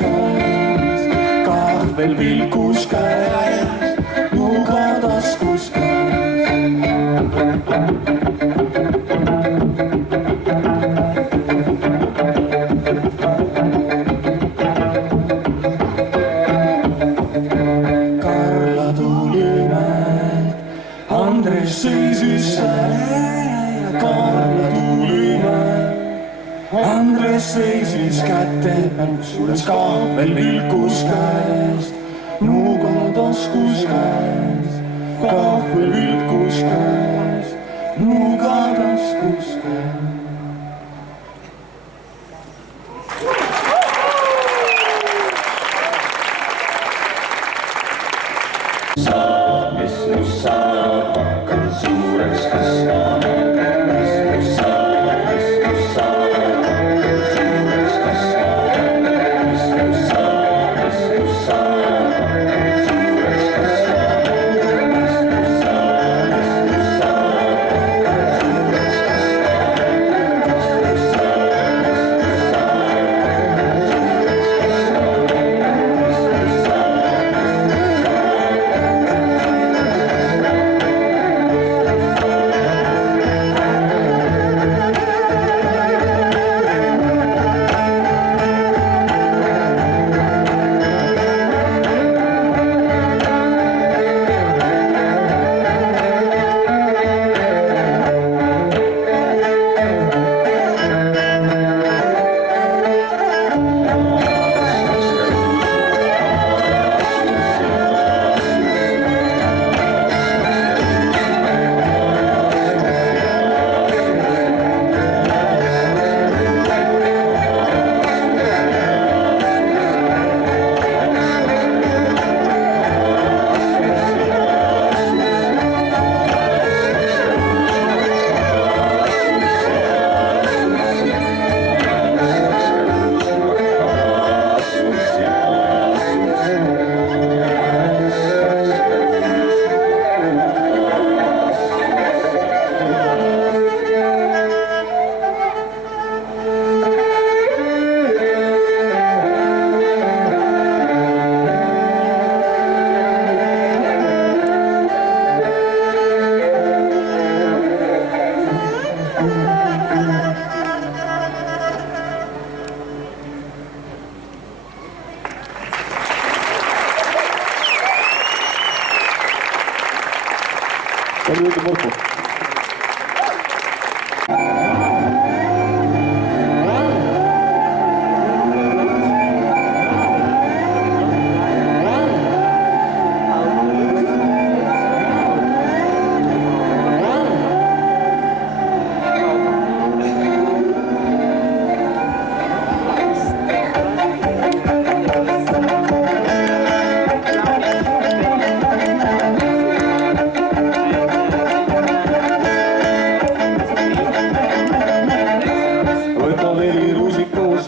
käes, kahvel vilkus käes, nuga taskus Karla tuli mäelt, Andres seisis seal, Karla tuli mäelt. Andres seisis käte peal, kusjuures kahvel vilkus käest, nuga taskus käes, kahvel vilkus käes, nuga taskus käes. Saab, mis just saab, hakkan suureks kasvama. Palju jõudu, Marko!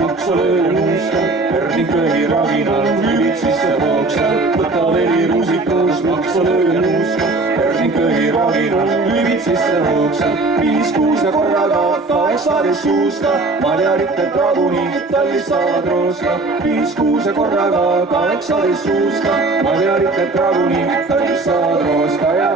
Maksa lööle nuuska, pärni köhi ravinal, hüvid sisse vooksa. Võta veli rusikus, maksa lööle nuuska, pärni köhi ravinal, hüvid sisse vooksa. 5-6 ja korraga, 8 suuska, maljaritel draguni, tallis saad rooska. 5-6 ja korraga, 8 suuska, maljaritel draguni, tallis saad rooska ja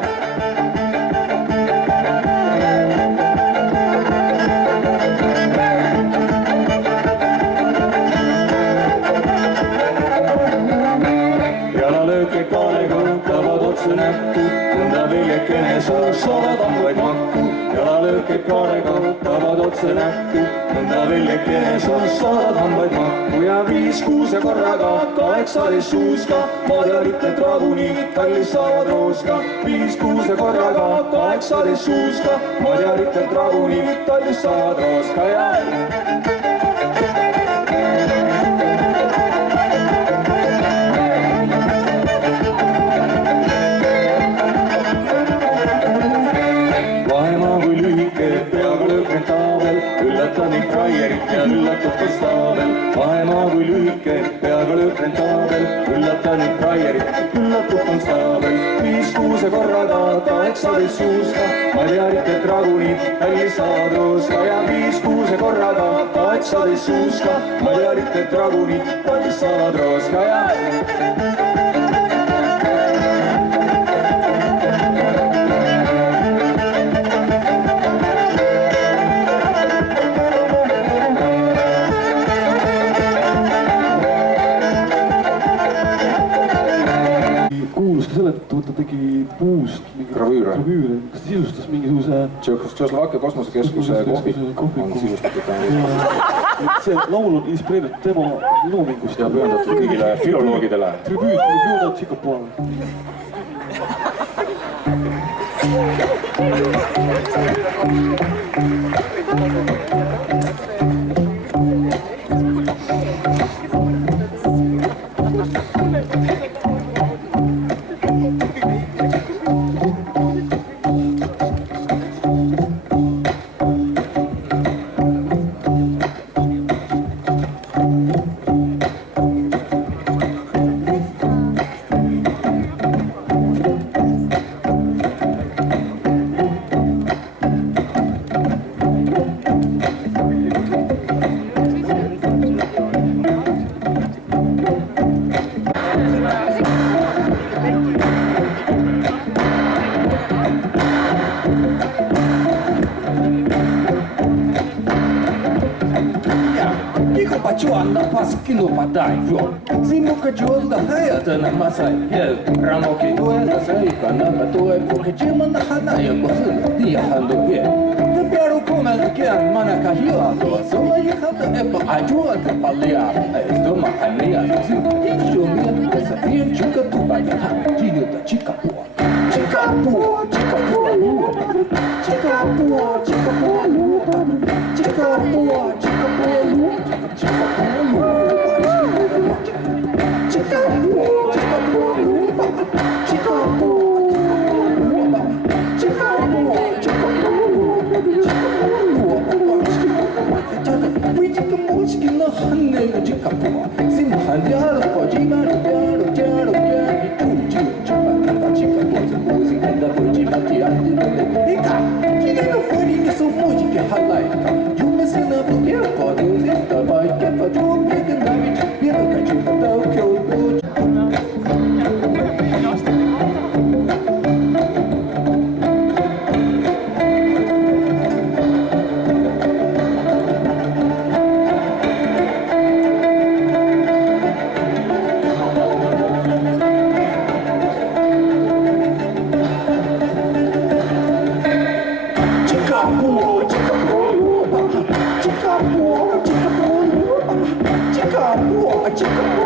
näkku, tunda viljekene soos, saavad ambaid makku. Jalalööked kaarega tavad otse näkku, tunda viljekene soos, saavad ambaid makku. Ja 5-6 ja korraga, 8 suuska, madjaritel draguni, tallis saavad rooska. 5-6 ja korraga, 8 suuska, madjaritel draguni, tallis saavad rooska ja üllatab nii fraierit ja üllatab ka staave. saabel, vahemaa kui lühike, peaga lööb rentaabel, üllatanud fraierit, üllatub konstaabel, 5 kuuse korraga, 18 suuska, madjarite dragunid, kallisavad rooska ja 5 kuuse korraga, 18 suuska, madjarite dragunid, kallisavad rooska ja kuulus ka selle, et ta tegi puust gravüüre. Kas ta sisustas mingisuguse Tšehhoslovakkia kosmosekeskuse kohvik on sisustatud tähendab. see laul on inspireeritud tema loomingust ja pühendatud kõigile filoloogidele. Tribüüt Ljubljana Tšikapoole. Почуан на паскину подай, зиму качуан да хаята на масай, рамоки дуэла сайка на батуэ, покачима на ханая босыл, дия ханду е. Тепяру комел кен манака хиато, сома ехата эпа ачуа те палия, эздома хания зим, икшумия, эсапия чука тубая, чиюта чикапуа. Чикапуа, чикапуа, чикапуа, чикапуа, чикапуа, Chica,